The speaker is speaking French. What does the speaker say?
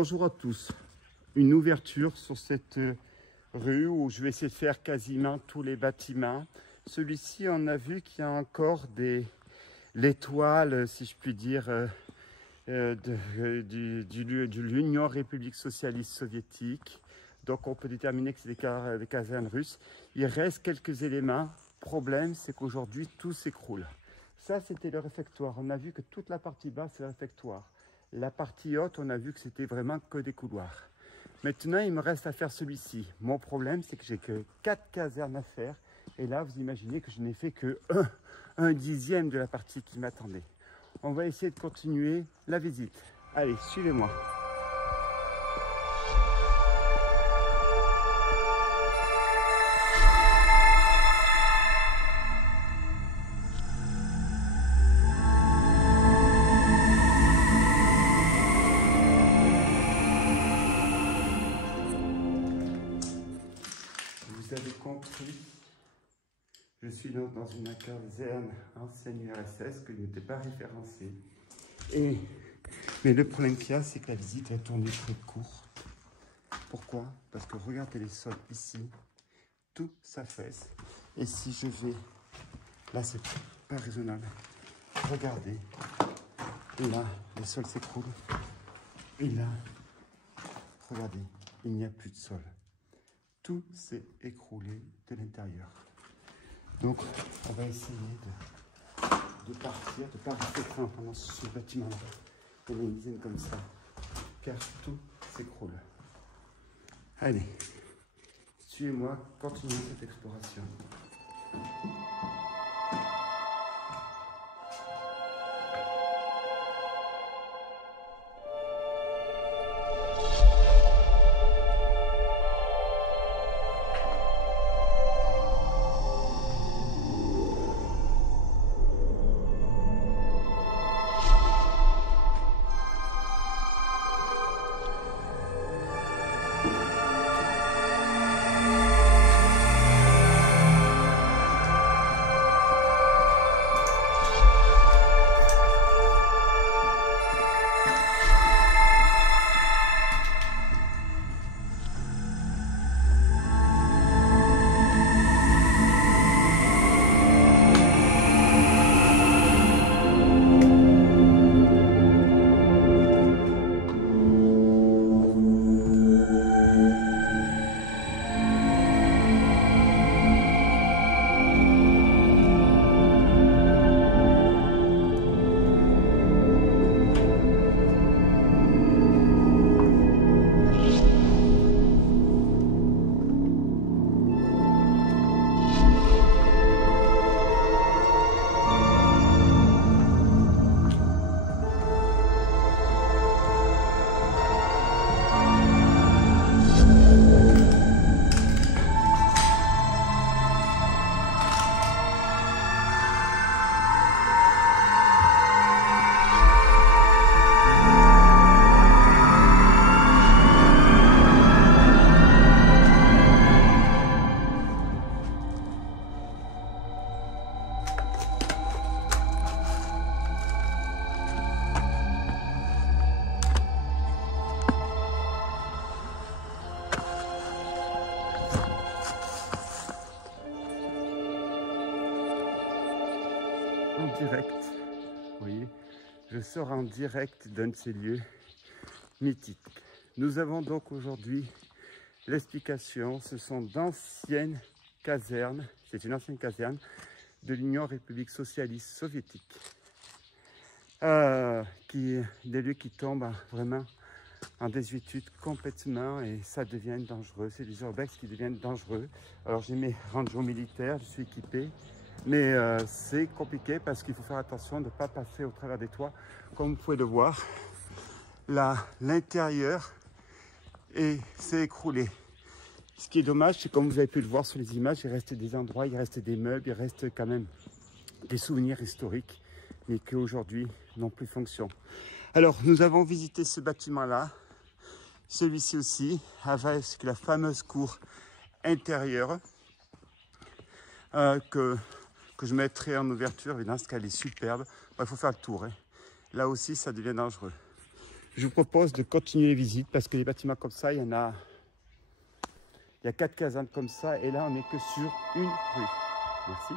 Bonjour à tous. Une ouverture sur cette rue où je vais essayer de faire quasiment tous les bâtiments. Celui-ci, on a vu qu'il y a encore l'étoile, si je puis dire, de l'Union République Socialiste Soviétique. Donc on peut déterminer que c'est des casernes russes. Il reste quelques éléments. Problème, c'est qu'aujourd'hui, tout s'écroule. Ça, c'était le réfectoire. On a vu que toute la partie basse, c'est le réfectoire. La partie haute, on a vu que c'était vraiment que des couloirs. Maintenant, il me reste à faire celui-ci. Mon problème, c'est que j'ai que 4 casernes à faire. Et là, vous imaginez que je n'ai fait que un dixième de la partie qui m'attendait. On va essayer de continuer la visite. Allez, suivez-moi. Vous avez compris, je suis dans une caserne ancienne URSS que je n'étais pas référencée. Mais le problème qu'il y a, c'est que la visite est tournée très court. Pourquoi? Parce que regardez les sols ici, tout s'affaisse. Et si je vais, là c'est pas raisonnable. Regardez, là les sols s'écroulent. Et là, regardez, il n'y a plus de sol. Tout s'est écroulé de l'intérieur. Donc, on va essayer de partir, de ne pas rester pendant ce bâtiment-là. On a une dizaine comme ça, car tout s'écroule. Allez, suivez-moi, continuons cette exploration. En direct, vous voyez, je sors en direct d'un de ces lieux mythiques. Nous avons donc aujourd'hui l'explication. Ce sont d'anciennes casernes, c'est une ancienne caserne de l'Union République Socialiste Soviétique. Des lieux qui tombent vraiment en désuétude complètement et ça devient dangereux. C'est des urbex qui deviennent dangereux. Alors j'ai mes rangeons militaires, je suis équipé. Mais c'est compliqué parce qu'il faut faire attention de ne pas passer au travers des toits. Comme vous pouvez le voir, l'intérieur s'est écroulé. Ce qui est dommage, c'est comme vous avez pu le voir sur les images, il reste des endroits, il reste des meubles, il reste quand même des souvenirs historiques, mais qui aujourd'hui n'ont plus fonction. Alors, nous avons visité ce bâtiment-là, celui-ci aussi, avec la fameuse cour intérieure que je mettrai en ouverture, évidemment, parce qu'elle est superbe. Il faut faire le tour. Hein. Là aussi, ça devient dangereux. je vous propose de continuer les visites parce que les bâtiments comme ça, il y a 4 casernes comme ça et là on n'est que sur une rue. Merci.